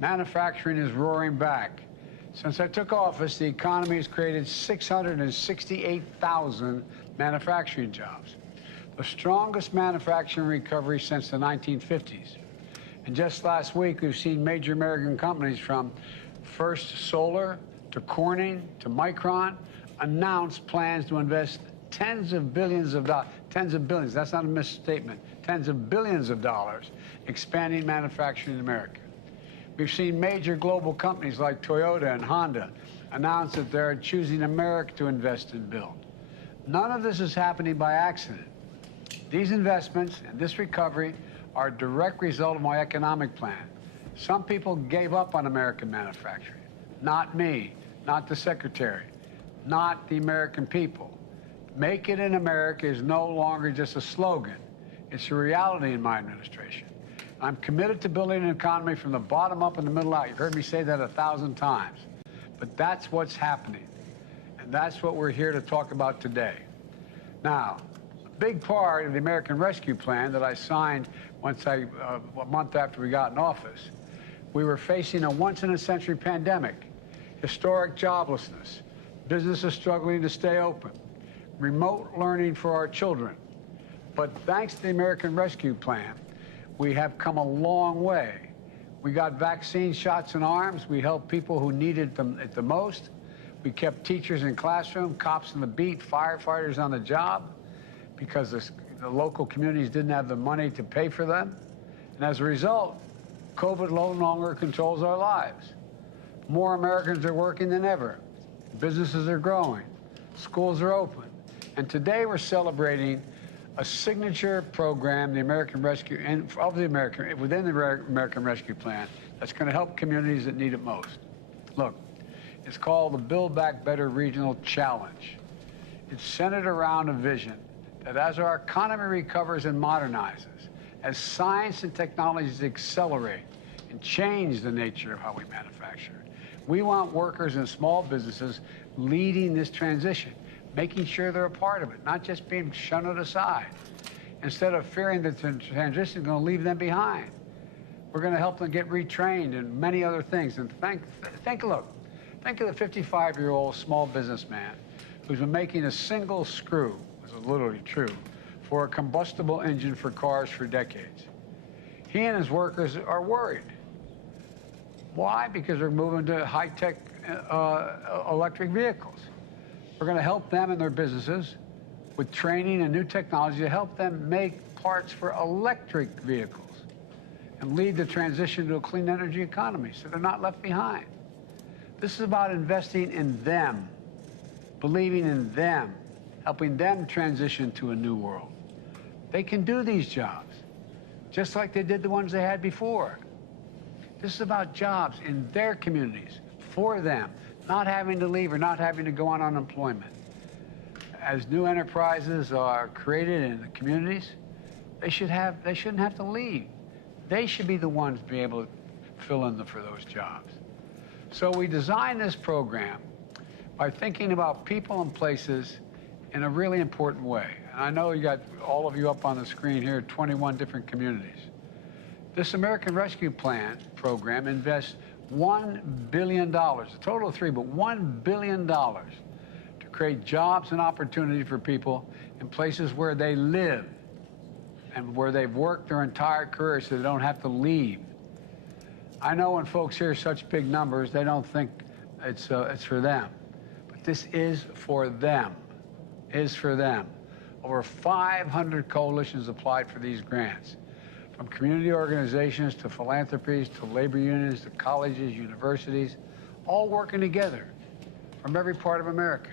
Manufacturing is roaring back. Since I took office, the economy has created 668,000 manufacturing jobs, the strongest manufacturing recovery since the 1950s. And just last week, we've seen major American companies from First Solar to Corning to Micron announce plans to invest tens of billions, that's not a misstatement, tens of billions of dollars expanding manufacturing in America. We've seen major global companies like Toyota and Honda announce that they're choosing America to invest and build. None of this is happening by accident. These investments and this recovery are a direct result of my economic plan. Some people gave up on American manufacturing. Not me, not the secretary, not the American people. Make it in America is no longer just a slogan. It's a reality in my administration. I'm committed to building an economy from the bottom up and the middle out. You've heard me say that 1,000 times. But that's what's happening. And that's what we're here to talk about today. Now, a big part of the American Rescue Plan that I signed a month after we got in office, we were facing a once-in-a-century pandemic, historic joblessness, businesses struggling to stay open, remote learning for our children. But thanks to the American Rescue Plan, we have come a long way. We got vaccine shots in arms. We helped people who needed them at the most. We kept teachers in classroom, cops on the beat, firefighters on the job, because the local communities didn't have the money to pay for them. And as a result, COVID no longer controls our lives. More Americans are working than ever. Businesses are growing. Schools are open. And today we're celebrating a signature program, the American Rescue, within the American Rescue Plan, that's going to help communities that need it most. Look, it's called the Build Back Better Regional Challenge. It's centered around a vision that as our economy recovers and modernizes, as science and technologies accelerate and change the nature of how we manufacture, we want workers and small businesses leading this transition, making sure they're a part of it, not just being shunned aside. Instead of fearing that the transition is going to leave them behind, we're going to help them get retrained and many other things. And think of the 55-year-old small businessman who's been making a single screw, this is literally true, for a combustible engine for cars for decades. He and his workers are worried. Why? Because we're moving to high-tech electric vehicles. We're going to help them and their businesses with training and new technology to help them make parts for electric vehicles and lead the transition to a clean energy economy so they're not left behind. This is about investing in them, believing in them, helping them transition to a new world. They can do these jobs, just like they did the ones they had before. This is about jobs in their communities, for them, not having to leave or not having to go on unemployment. As new enterprises are created in the communities, they shouldn't have to leave. They should be the ones to be able to fill in for those jobs. So we designed this program by thinking about people and places in a really important way. And I know you got all of you up on the screen here, 21 different communities. This American Rescue Plan program invests $1 billion, a total of $3 billion, but $1 billion to create jobs and opportunity for people in places where they live and where they've worked their entire career so they don't have to leave. I know when folks hear such big numbers, they don't think it's for them. But this is for them. It is for them. Over 500 coalitions applied for these grants, from community organizations to philanthropies to labor unions to colleges, universities, all working together from every part of America.